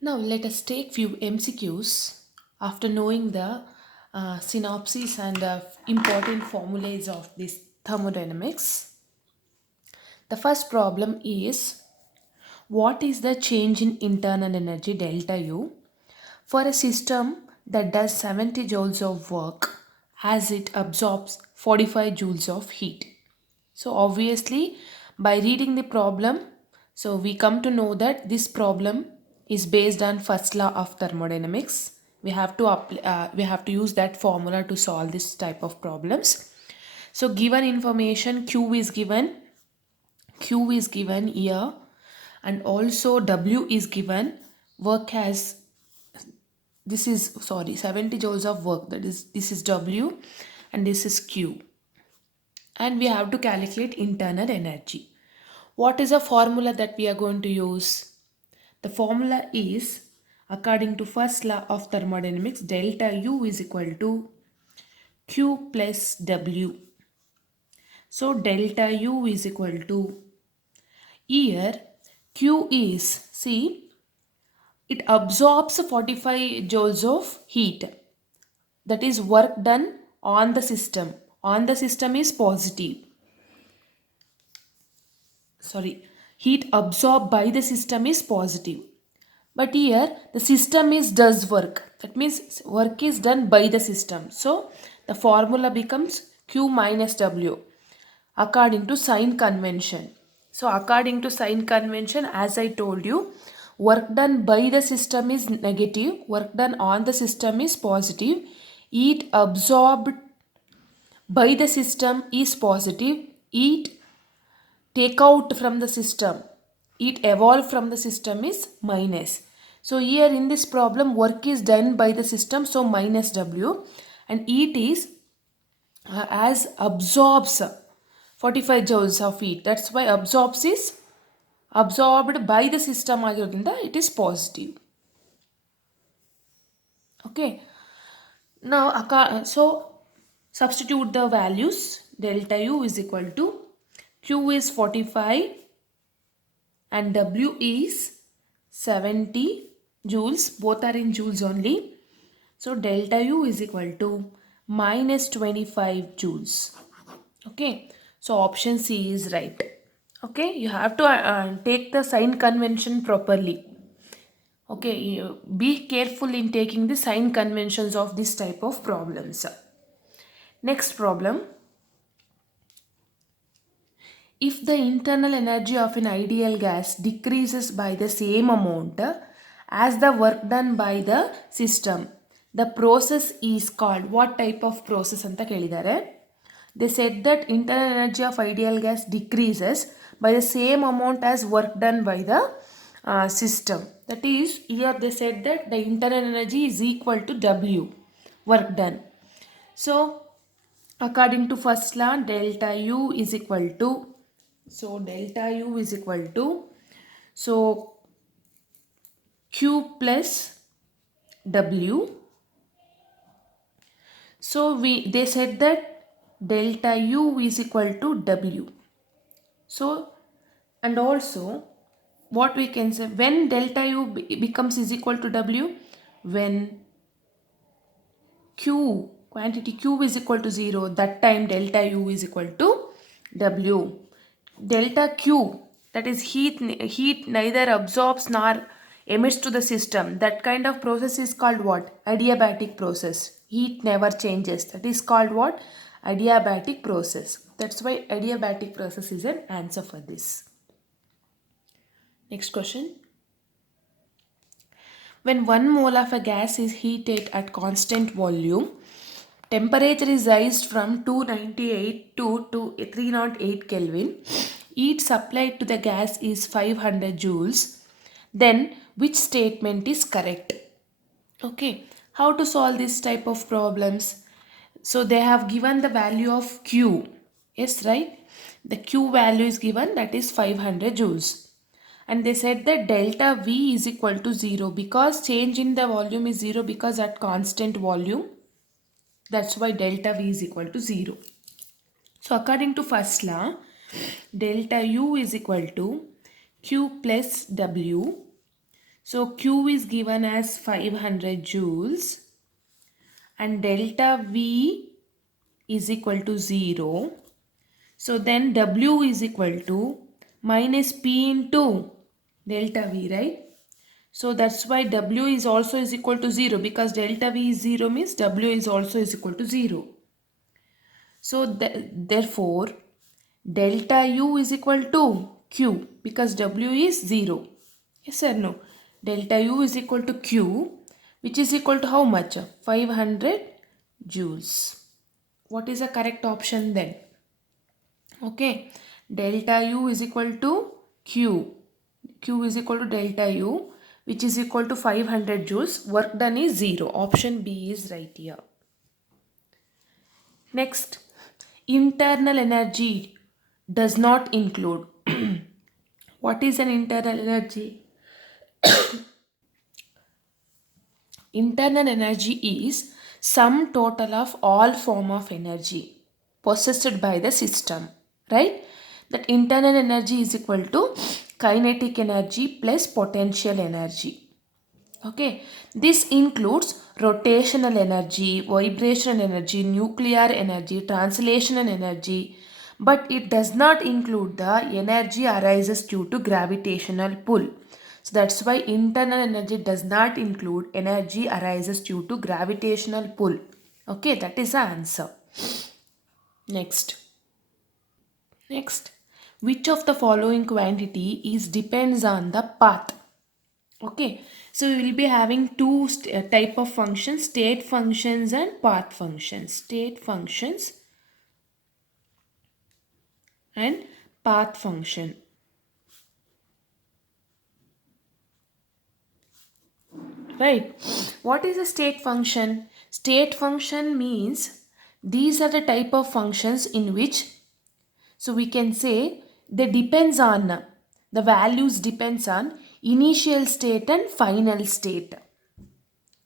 Now let us take few MCQs after knowing the synopsis and important formulas of this thermodynamics. The first problem is, what is the change in internal energy delta U for a system that does 70 joules of work as it absorbs 45 joules of heat? So obviously, by reading the problem, so we come to know that this problem is based on first law of thermodynamics. We have to use that formula to solve this type of problems. So given information, Q is given here, and also W is given. Work has, this is, sorry, 70 joules of work, that is, this is W and this is Q, and we have to calculate internal energy. What is a formula that we are going to use? The formula is, according to first law of thermodynamics, delta U is equal to Q plus W. So delta U is equal to, here Q is, see, it absorbs 45 joules of heat. That is work done on the system. On the system is positive. Sorry, heat absorbed by the system is positive. But here the system is does work. That means work is done by the system. So the formula becomes Q minus W according to sign convention. So according to sign convention, as I told you, work done by the system is negative, work done on the system is positive, heat absorbed by the system is positive, heat take out from the system, it evolve from the system is minus. So here in this problem, work is done by the system, so minus W, and it is as absorbs 45 joules of heat. That's why absorbs is absorbed by the system ಆಗಿರೋದ್ರಿಂದ it is positive. Okay. Now so substitute the values. Delta U is equal to, Q is 45 and W is 70 joules. Both are in joules only. So delta U is equal to minus 25 joules. Okay. So option C is right. Okay. You have to take the sign convention properly. Okay. Be careful in taking the sign conventions of this type of problems. Next problem. If the internal energy of an ideal gas decreases by the same amount as the work done by the system, the process is called, what type of process anta kelidare? They said that internal energy of ideal gas decreases by the same amount as work done by the system. That is, here they said that the internal energy is equal to W, work done. So according to first law, delta U is equal to, so delta U is equal to, so Q plus W. So they said that delta U is equal to W. So, and also what we can say, when delta U becomes is equal to W, when Q, quantity Q is equal to 0, that time delta U is equal to W. Delta Q, that is heat neither absorbs nor emits to the system. That kind of process is called what? Adiabatic process. Heat never changes. That is called what? Adiabatic process. That's why adiabatic process is an answer for this. Next question. When 1 mole of a gas is heated at constant volume, temperature is raised from 298 to 308 Kelvin. Heat supplied to the gas is 500 joules. Then which statement is correct? Okay, how to solve this type of problems? So they have given the value of Q. Yes, right? The Q value is given, that is 500 joules. And they said that delta V is equal to 0 because change in the volume is 0 because at constant volume. That's why delta V is equal to 0. So according to first law, delta U is equal to Q plus W. So Q is given as 500 joules and delta V is equal to 0. So then W is equal to minus P into delta V, right? So that's why W is also is equal to 0, because delta V is 0 means W is also is equal to 0. So therefore delta U is equal to Q because W is 0. Yes or no? Delta U is equal to Q, which is equal to how much? 500 joules. What is the correct option then? Okay, delta U is equal to Q. Q is equal to delta U, which is equal to 500 joules. Work done is 0. Option B is right here. Next, internal energy does not include. What is an internal energy? Internal energy is sum total of all form of energy possessed by the system, right? That internal energy is equal to kinetic energy plus potential energy. Okay, this includes rotational energy, vibrational energy, nuclear energy, translational energy, but it does not include the energy arises due to gravitational pull. So that's why internal energy does not include energy arises due to gravitational pull. Okay, that is the answer. Next. Next, which of the following quantity is depends on the path? Okay, so we will be having two type of functions, state functions and path functions. State functions and path function. Right. What is a state function? State function means these are the type of functions in which, so we can say they depends on, the values depends on initial state and final state.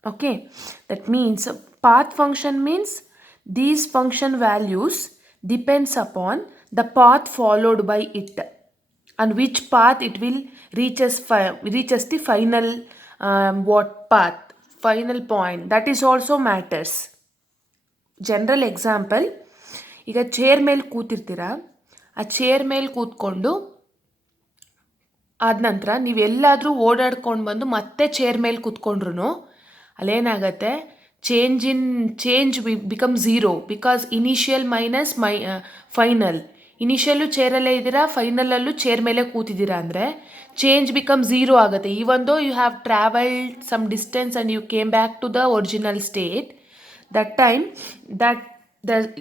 Okay, that means path function means these function values depends upon the path followed by it and which path it will reaches the final what path, final point, that is also matters. General example, ಈಗ chair ಮೇಲೆ ಕೂತಿರ್ತೀರ, ಆ chair ಮೇಲೆ ಕೂತ್ಕೊಂಡು ಆದ ನಂತರ ನೀವೆಲ್ಲಾದರೂ ಓಡಾಡ್ಕೊಂಡು ಬಂದು ಮತ್ತೆ ಚೇರ್ ಮೇಲೆ ಕೂತ್ಕೊಂಡ್ರು ಅಲ್ಲೇನಾಗತ್ತೆ, change become zero because initial minus final. ಇನಿಷಿಯಲ್ಲು ಚೇರಲ್ಲೇ ಇದ್ದೀರಾ, ಫೈನಲಲ್ಲೂ ಚೇರ್ ಮೇಲೆ ಕೂತಿದ್ದೀರಾ ಅಂದರೆ ಚೇಂಜ್ ಬಿಕಮ್ ಝೀರೋ ಆಗುತ್ತೆ. Even though you have travelled some distance and you came back to the original state, that time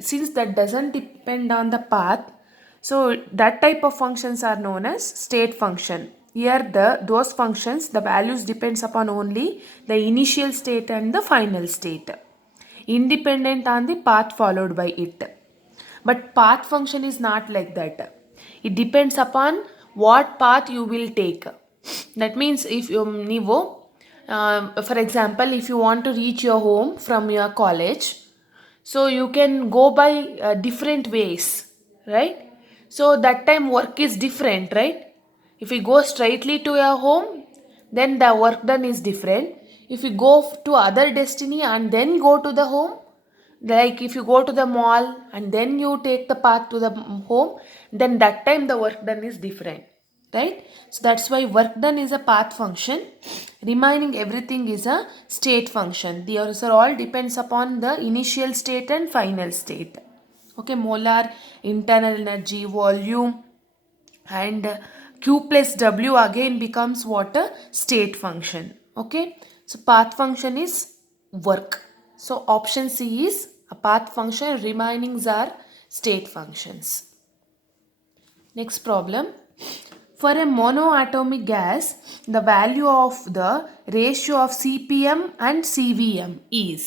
since that doesn't depend on the path, so that type of functions are known as state function. Here those functions, the values depends upon only the initial state and the final state, independent on the path followed by it. But path function is not like that. It depends upon what path you will take. That means if ನೀವು for example, if you want to reach your home from your college, so you can go by different ways, right? So that time work is different, right? If you go straightly to your home, then the work done is different. If you go to other destiny and then go to the home, like if you go to the mall and then you take the path to the home, then that time the work done is different, right? So that's why work done is a path function, remaining everything is a state function. The answer all depends upon the initial state and final state. Okay, molar, internal energy, volume, and Q plus W again becomes what? A state function. Okay, so path function is work. So option C is a path function, remainings are state functions. Next problem. For a monoatomic gas, the value of the ratio of CPM and CVM is.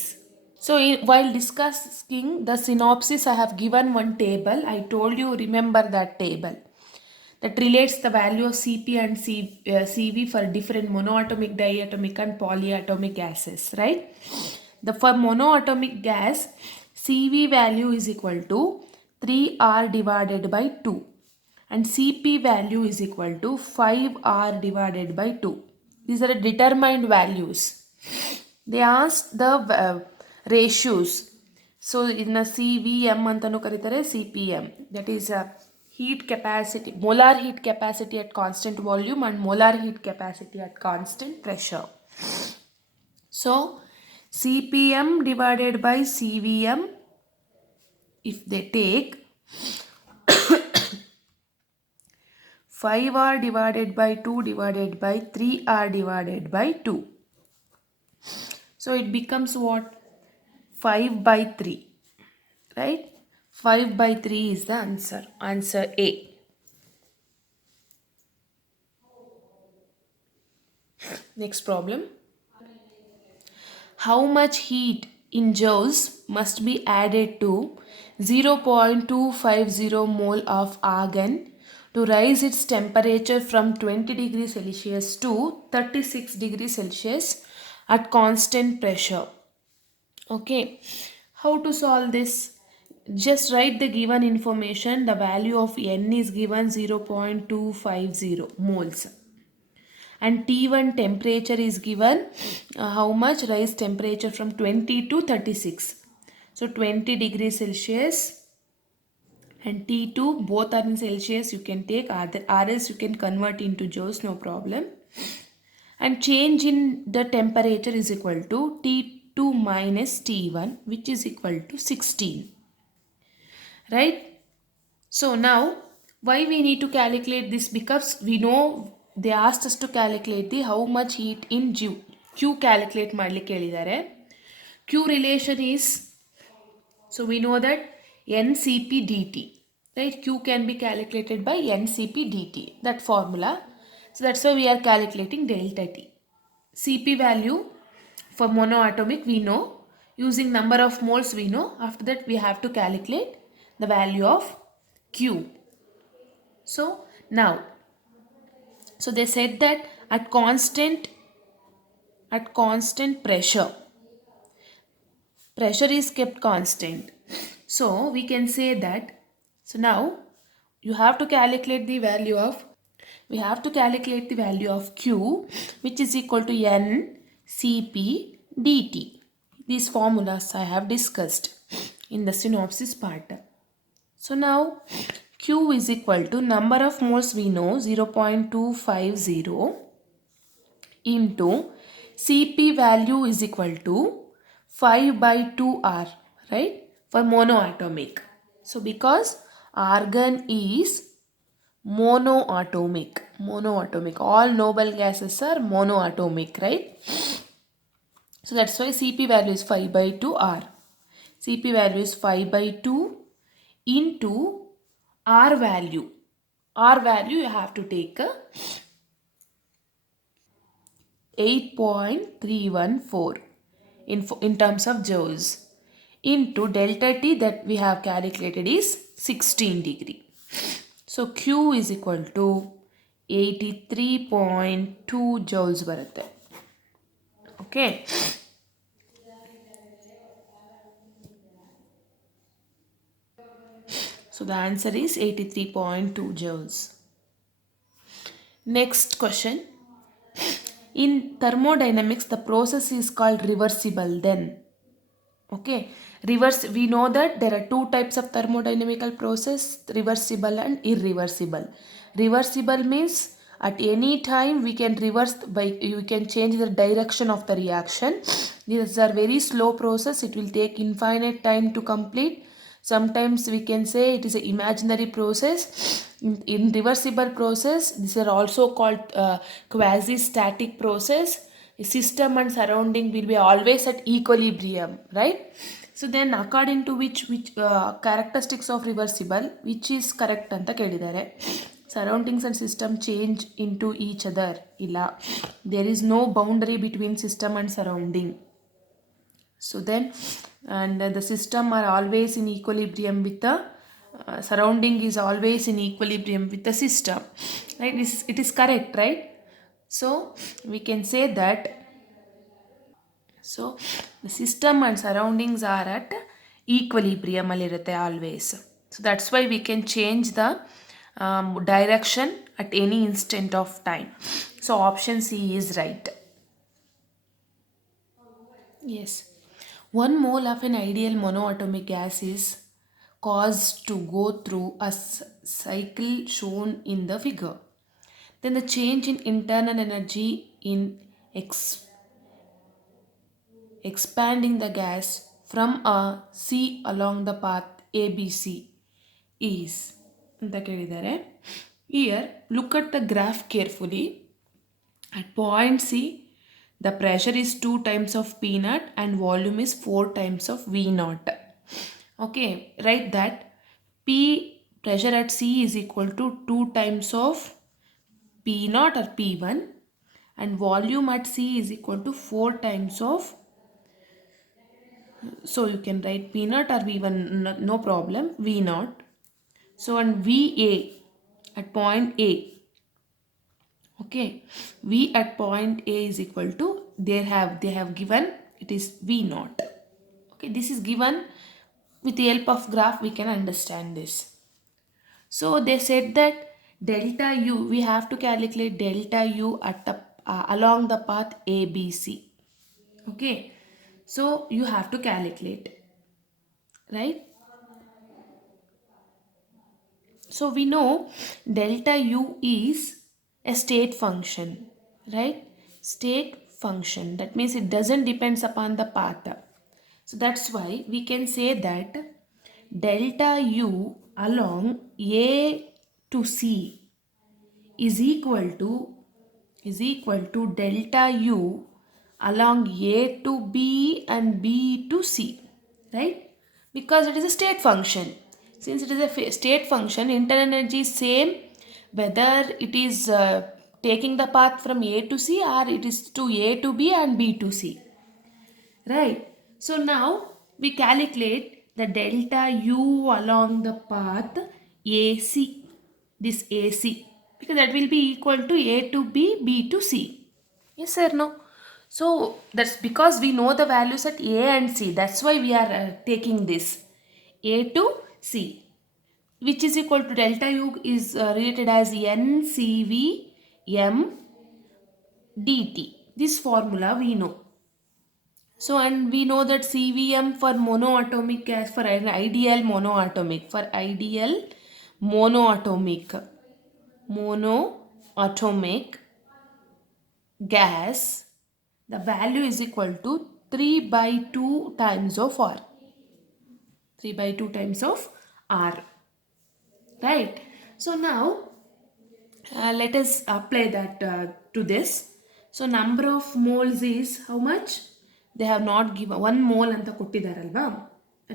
So while discussing the synopsis, I have given one table. I told you, remember that table that relates the value of Cp and Cv for different monoatomic, diatomic and polyatomic gases, right? For monoatomic gas, Cv value is equal to 3R divided by 2 and Cp value is equal to 5R divided by 2. These are determined values. They asked the ratios. So in a CVM antanu karitare CPM, that is a heat capacity, molar heat capacity at constant volume and molar heat capacity at constant pressure. So CPM divided by CVM, if they take 5R divided by 2 divided by 3R divided by 2. So it becomes what? 5 by 3, right? 5 by 3 is the answer. Answer A. Next problem. How much heat in joules must be added to 0.250 mole of argon to rise its temperature from 20 degrees Celsius to 36 degrees Celsius at constant pressure? Okay, how to solve this? Just write the given information. The value of N is given 0.250 moles and T1 temperature is given, how much rise temperature from 20 to 36. So 20 degrees Celsius and T2 both are in Celsius, you can take, or else you can convert into joules, no problem. And change in the temperature is equal to T2 minus T1, which is equal to 16. Right? So now why we need to calculate this? Because we know they asked us to calculate the how much heat in Q calculate ಮಾಡಲಿಕ್ಕೆ ಹೇಳಿದ್ದಾರೆ. Q relation is, so we know that NCP dt, right? Q can be calculated by NCP dt, that formula. So that's why we are calculating delta T. CP value for monoatomic we know, using number of moles we know. After that we have to calculate the value of Q. So now, so they said that at constant pressure is kept constant. So we can say that, so now you have to calculate the value of, Q, which is equal to N Cp dt. These formulas I have discussed in the synopsis part. So now Q is equal to number of moles we know 0.250 into Cp value is equal to 5 by 2R, right? For monoatomic. So because argon is monoatomic, all noble gases are monoatomic, right? So that's why Cp value is 5 by 2R. Cp value is 5 by 2 into R value. R value you have to take 8.314 in terms of joules into delta T that we have calculated is 16 degree. So Q is equal to 83.2 joules ಬರುತ್ತೆ. Okay. So the answer is 83.2 joules. Next question. In thermodynamics, the process is called reversible then. Okay, we know that there are two types of thermodynamical process, reversible and irreversible. Reversible means at any time we can reverse you can change the direction of the reaction. These are very slow process, it will take infinite time to complete. Sometimes we can say it is an imaginary process. In reversible process, these are also called quasi-static process. The system and surrounding will be always at equilibrium, right? So then according to which characteristics of reversible, which is correct anta kelidare. Surroundings and system change into each other illa, there is no boundary between system and surrounding. So then, and the system are always in equilibrium with the surrounding is always in equilibrium with the system, right? It is correct, right? So we can say that, so the system and surroundings are at equilibrium always. So that's why we can change the direction at any instant of time. So option C is right. Yes. 1 mole of an ideal monoatomic gas is caused to go through a cycle shown in the figure. Then the change in internal energy in expanding the gas from a C along the path ABC is ಅಂತ ಕೇಳಿದ್ದಾರೆ. Here look at the graph carefully. At point C the pressure is 2 times of P naught and volume is 4 times of V naught. Okay, write that P pressure at C is equal to 2 times of P naught or P1 and volume at C is equal to 4 times of, so you can write P naught or V1, no problem, V naught. So and VA at point A, okay, V at point A is equal to, they have given it is V naught. Okay, this is given with the help of graph we can understand this. So they said that delta U, we have to calculate delta U at the along the path ABC. Okay, so you have to calculate, right? So we know delta U is a state function, right? State function, that means it doesn't depends upon the path. So that's why we can say that delta U along A to C is equal to delta U along A to B and B to C, right? Because it is a state function. Since it is a state function, internal energy is same whether it is taking the path from A to C or it is to A to B and B to C, right? So now we calculate the delta U along the path AC, this AC, because that will be equal to A to B, B to C. Yes or no? So that's because we know the values at A and C. That's why we are taking this A to C, which is equal to delta U is related as NCVM dt. This formula we know. So and we know that CVM for monoatomic gas, for an ideal monoatomic gas, the value is equal to 3/2 times of R. 3/2 times of R, right? So now let us apply that to this. So number of moles is how much? They have not given 1 mole anta kottidaralva.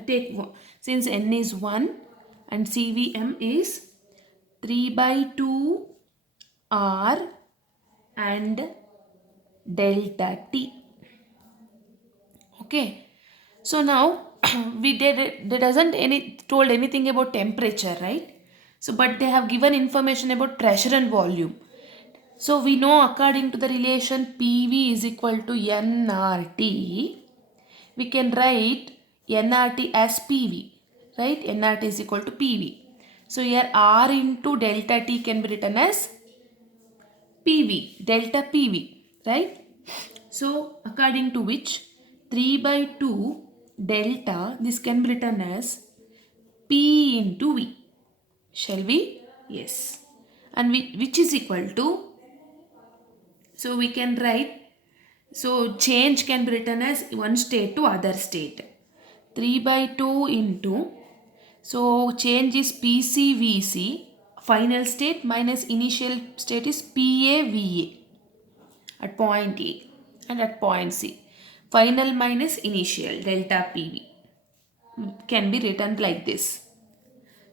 Take since N is 1 and CVM is 3/2 R and delta T. Okay, so now we did it, they doesn't told anything about temperature, right? So but they have given information about pressure and volume. So we know according to the relation PV is equal to nRT, we can write nRT as PV, right? nRT is equal to PV. So here R into delta T can be written as PV, delta PV, right? So according to which 3/2 delta, this can be written as P into V. Shall we? Yes. And which is equal to, so we can write, so change can be written as one state to other state. 3/2 into, so change is PCVC, final state, minus initial state is PAVA at point A and at point C. Final minus initial, delta PV can be written like this.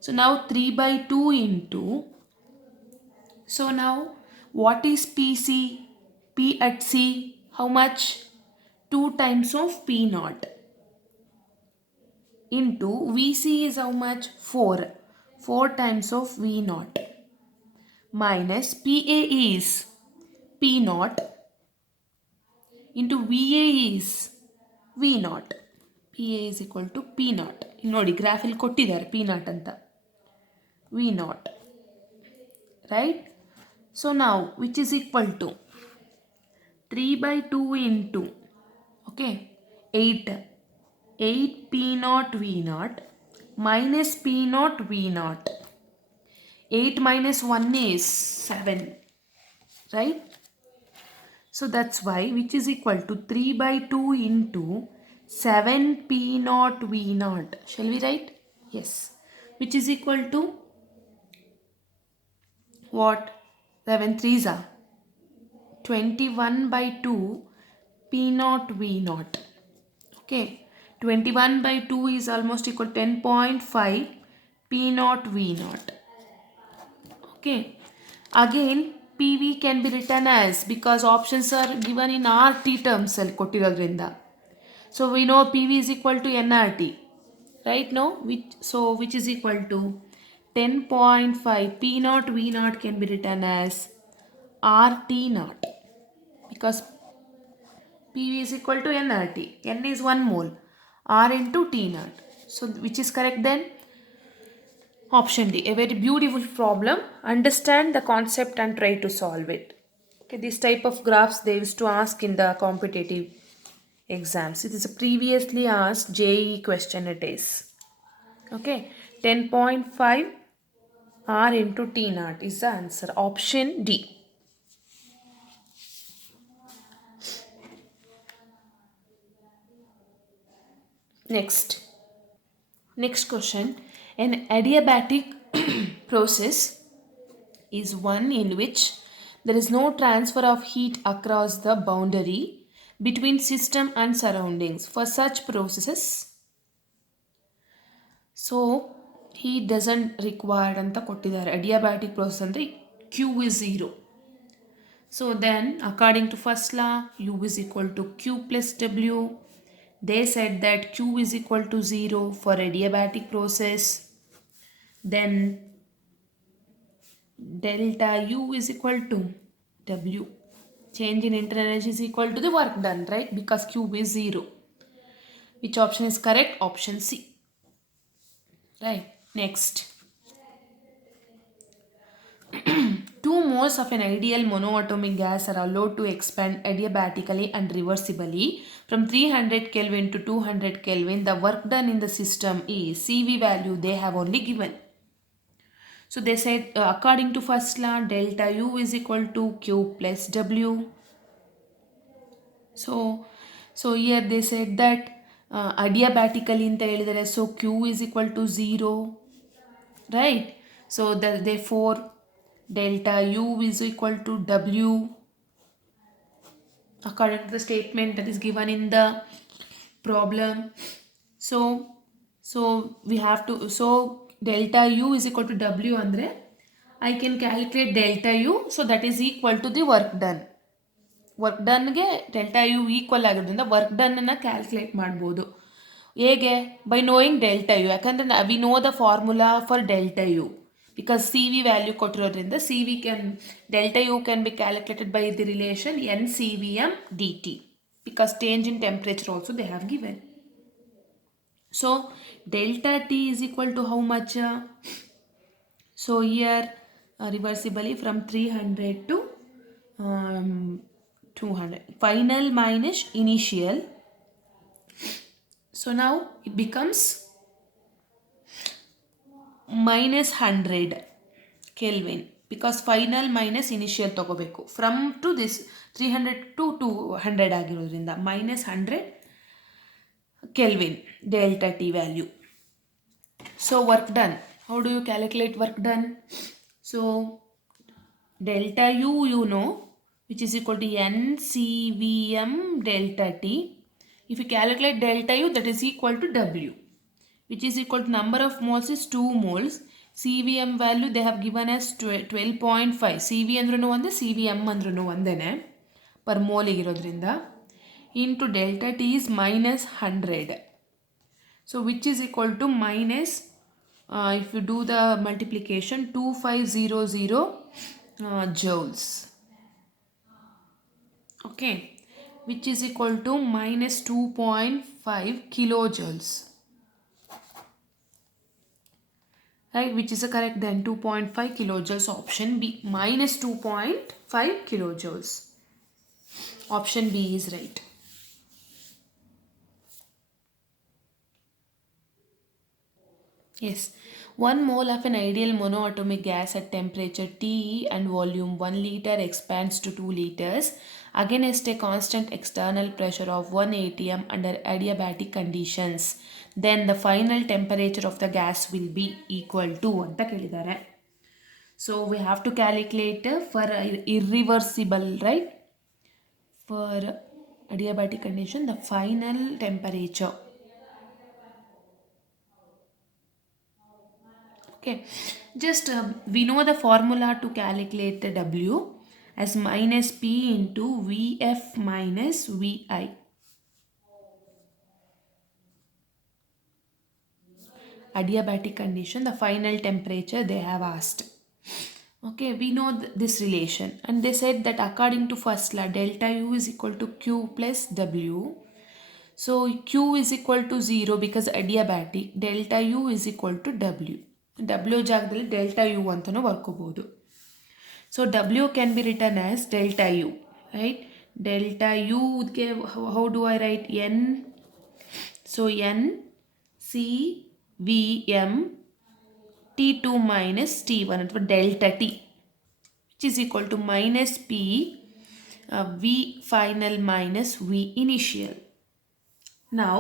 So now 3/2 into, so now what is PC? P at C, how much? 2 times of P naught into VC is how much? 4. 4 times of V naught minus PA is P naught into VA is V naught. PA is equal to P naught. ಇಲ್ಲಿ ನೋಡಿ graph ಇಲ್ಲಿ ಕೊಟ್ಟಿದ್ದಾರೆ P naught ಅಂತ, V naught, right? So now which is equal to 3 by 2 into, okay, 8, 8 P naught V naught minus P naught V naught. 8 minus 1 is 7, right? So that's why which is equal to 3 by 2 into 7 P naught V naught. Shall we write? Yes. Which is equal to what? 7 threes are 21 by 2 P naught V naught. Okay. 21 by 2 is almost equal to 10.5 P naught V naught. Okay. Again, PV can be written as, because options are given in RT terms ಕೊಟ್ಟಿರೋದ್ರಿಂದ. So we know PV is equal to nRT, right? No, which is equal to 10.5 P naught V naught can be written as RT naught, because PV is equal to nRT. N is 1 mole, R into T naught. So which is correct then? Option D. A very beautiful problem. Understand the concept and try to solve it. Okay, this type of graphs they used to ask in the competitive exams. It is a previously asked JEE question it is. Okay, 10.5 R into T naught is the answer. Option D. Next question. An adiabatic process is one in which there is no transfer of heat across the boundary between system and surroundings. For such processes, so heat doesn't required ಅಂತ ಕೊಟ್ಟಿದ್ದಾರೆ. Adiabatic process ಅಂದರೆ Q is 0. So then according to first law, U is equal to Q plus W. They said that Q is equal to 0 for adiabatic process. Then delta U is equal to W. Change in internal energy is equal to the work done, right? Because Q is 0. Which option is correct? Option C. Right. Next. 2 moles of an ideal monoatomic gas are allowed to expand adiabatically and reversibly from 300 Kelvin to 200 Kelvin. The work done in the system is CV value they have only given. So they said according to first law, delta U is equal to Q plus W. So here they said that adiabatically in the so Q is equal to 0, right? So therefore delta U is equal to W according to the statement that is given in the problem. So we have to, so delta U is equal to W andre I can calculate delta U, so that is equal to the work done. Work ಡನ್ಗೆ delta U equal ಆಗಿರೋದ್ರಿಂದ work ಡನ್ನನ್ನು calculate ಮಾಡ್ಬೋದು. ಹೇಗೆ? By knowing delta U. ಯಾಕಂದರೆ we know the formula for delta U, because C V value ಕೊಟ್ಟಿರೋದ್ರಿಂದ C V delta U can be calculated by the relation N C V M D T, because change in temperature also they have given. So delta T is equal to how much? So here reversibly from 300 to 200. Final minus initial. So now it becomes minus 100 Kelvin, because final minus initial ತಗೋಬೇಕು. From to this 300 to 200 ಆಗಿರೋದ್ರಿಂದ minus 100 Kelvin delta T value. So work done. How do you calculate work done? So delta U you know, which is equal to NCVM delta T. If you calculate delta U, that is equal to W, which is equal to number of moles is 2 moles. CVM value they have given as 12.5. CV ಅಂದ್ರೂ ಒಂದೇ, CVM ಅಂದ್ರೂ ಒಂದೇನೆ per mole ಇರೋದ್ರಿಂದ, into delta T is minus 100. So which is equal to minus, if you do the multiplication, 2500 joules. Okay, which is equal to minus 2.5 kilojoules. right? Which is a correct then? 2.5 kilojoules. Option B, minus 2.5 kilojoules. Option B is right. Yes. 1 mole of an ideal monoatomic gas at temperature T and volume 1 liter expands to 2 liters against a constant external pressure of 1 atm under adiabatic conditions. Then the final temperature of the gas will be equal to ಅಂತ ಕೇಳಿದ್ದಾರೆ. So we have to calculate for irreversible, right? For adiabatic condition, the final temperature. Okay, just we know the formula to calculate the W as minus P into Vf minus Vi. Adiabatic condition, the final temperature they have asked. Okay, we know this relation, and they said that according to first law, delta U is equal to Q plus W. So Q is equal to 0 because adiabatic, delta U is equal to W. W ಜಾಗದಲ್ಲಿ delta U ಅಂತನೂ ಬರ್ಕೋಬಹುದು. So W can be written as delta U, right? Delta U, how do I write? N. So N C V M T2 minus T1 ಅಥವಾ delta T, which is equal to minus P V final minus V initial. Now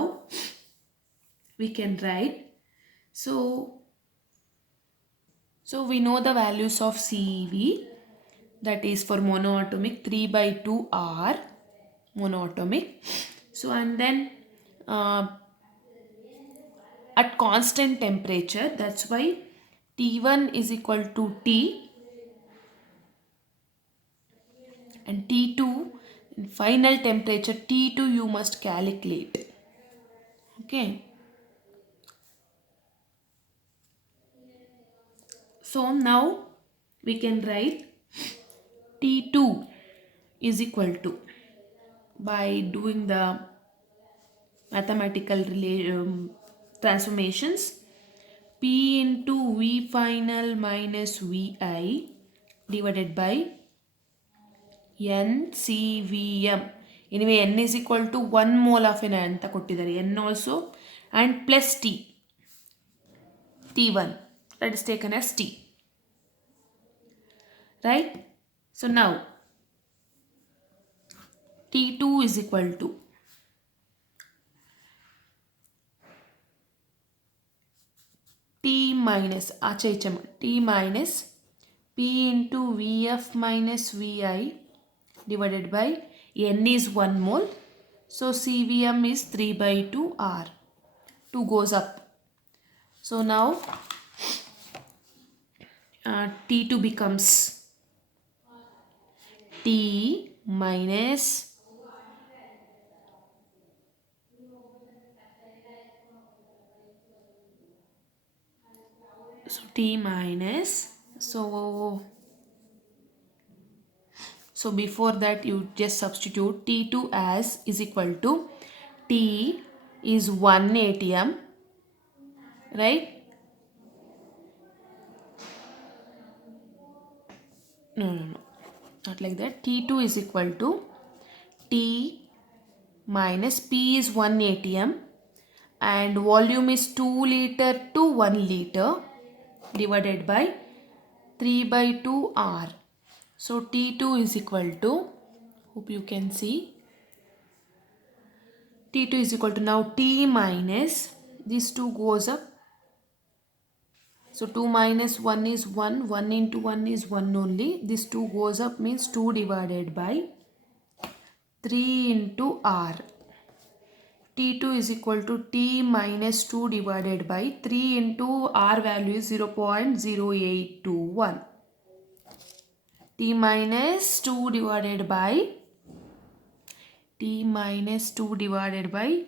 we can write, so we know the values of CEV, that is for monoatomic 3 by 2 R monoatomic. So and then at constant temperature, that's why T1 is equal to T and T2 final temperature T2 you must calculate. Okay, so now we can write T2 is equal to, by doing the mathematical transformations, P into V final minus Vi divided by NCVM. Anyway, N is equal to 1 mole of an ಅಂತ ಕೊಟ್ಟಿದ್ದಾರೆ, N also, and plus T, T1, that is taken as T, right? So now T2 is equal to T minus T minus P into Vf minus Vi divided by N is 1 mole. So CVM is 3 by 2 R. 2 goes up. So now T2 becomes T minus, so T minus, so before that you just substitute T2 as is equal to T is 1 atm, right? No, not like that. T2 is equal to T minus P is 1 atm and volume is 2 liter to 1 liter divided by 3 by 2 R. So T2 is equal to, hope you can see, T2 is equal to now T minus, these 2 goes up. So 2 minus 1 is 1, 1 into 1 is 1 only. This 2 goes up means 2 divided by 3 into R. T2 is equal to T minus 2 divided by 3 into R value is 0.0821. T minus 2 divided by T minus 2 divided by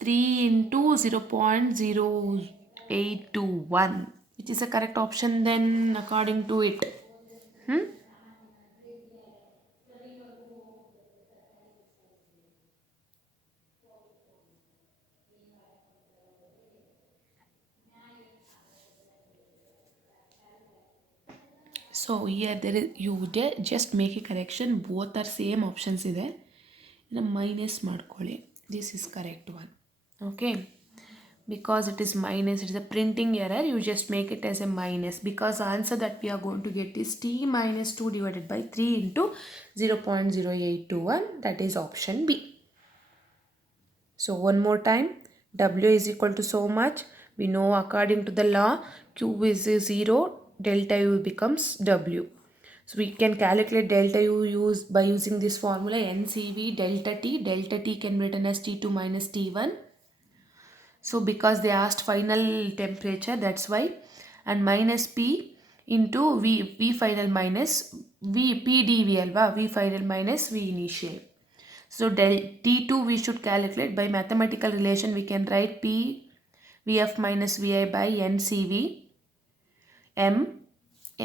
3 into 0.0821, which is a correct option then according to it. So here there is just make a correction, both are same options ಇದೆ, ಇನ್ನು minus ಮಾಡ್ಕೊಳ್ಳಿ, this is correct one. Okay, because it is minus, it is a printing error, you just make it as a minus, because answer that we are going to get is t minus 2 divided by 3 into 0.0821, that is option B. So one more time, W is equal to so much. We know according to the law, Q is 0, delta U becomes W. So we can calculate delta U by using this formula NCV delta T. Delta T can be written as T2 minus T1. So because they asked final temperature, that's why. And minus P into V final minus P dV alva, V final minus V initial. So del T2 we should calculate by mathematical relation. We can write P Vf minus Vi by NCV M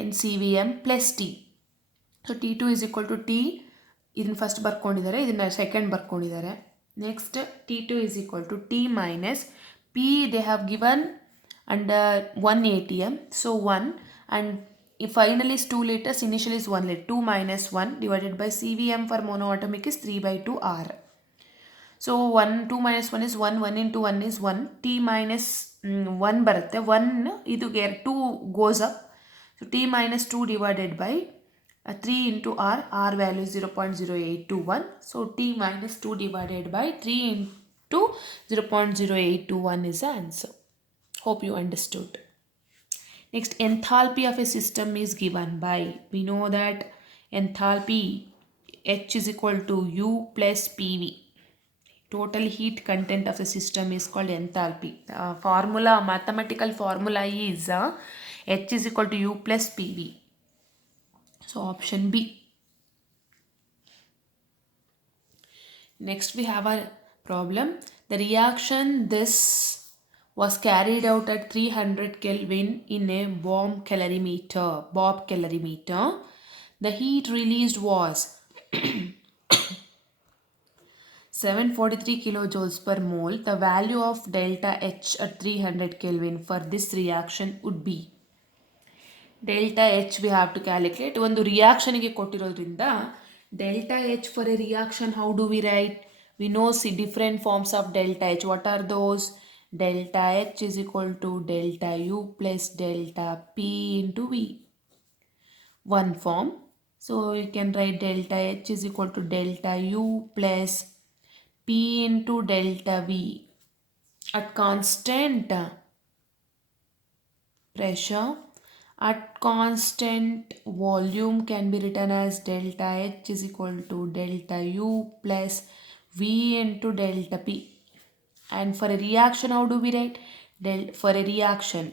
NCVM plus T. So T2 is equal to T. ಇದನ್ನು first ಬರ್ಕೊಂಡಿದ್ದಾರೆ, ಇದನ್ನು second ಬರ್ಕೊಂಡಿದ್ದಾರೆ. Next T2 is equal to T minus P they have given under 1 atm, so 1, and if final is 2 liters, initial is 1 liter, 2 minus 1 divided by CVM for monoatomic is 3 by 2 R. So 2 minus 1 is 1, 1 into 1 is 1, T minus 1 ಬರುತ್ತೆ, 1 ಇದು 2 goes up, so T minus 2 divided by 3 into R value is 0.0821, so T minus 2 divided by 3 into 0.0821 is the answer. Hope you understood. Next, enthalpy of a system is given by, we know that enthalpy H is equal to U plus PV. Total heat content of the system is called enthalpy. Formula, mathematical formula is H is equal to U plus PV. So option B. Next we have a problem. The reaction this was carried out at 300 Kelvin in a Bob calorimeter. The heat released was 743 kilojoules per mole. The value of delta H at 300 Kelvin for this reaction would be. Delta H we have to calculate. ಒಂದು ರಿಯಾಕ್ಷನ್ಗೆ ಕೊಟ್ಟಿರೋದ್ರಿಂದ delta H for a reaction, how do we write? We know different forms of delta H. What are those? Delta H is equal to delta U plus delta P into V. One form. So you can write delta H is equal to delta U plus P into delta V at constant pressure. At constant volume can be written as delta H is equal to delta U plus V into delta P. And for a reaction, how do we write? For reaction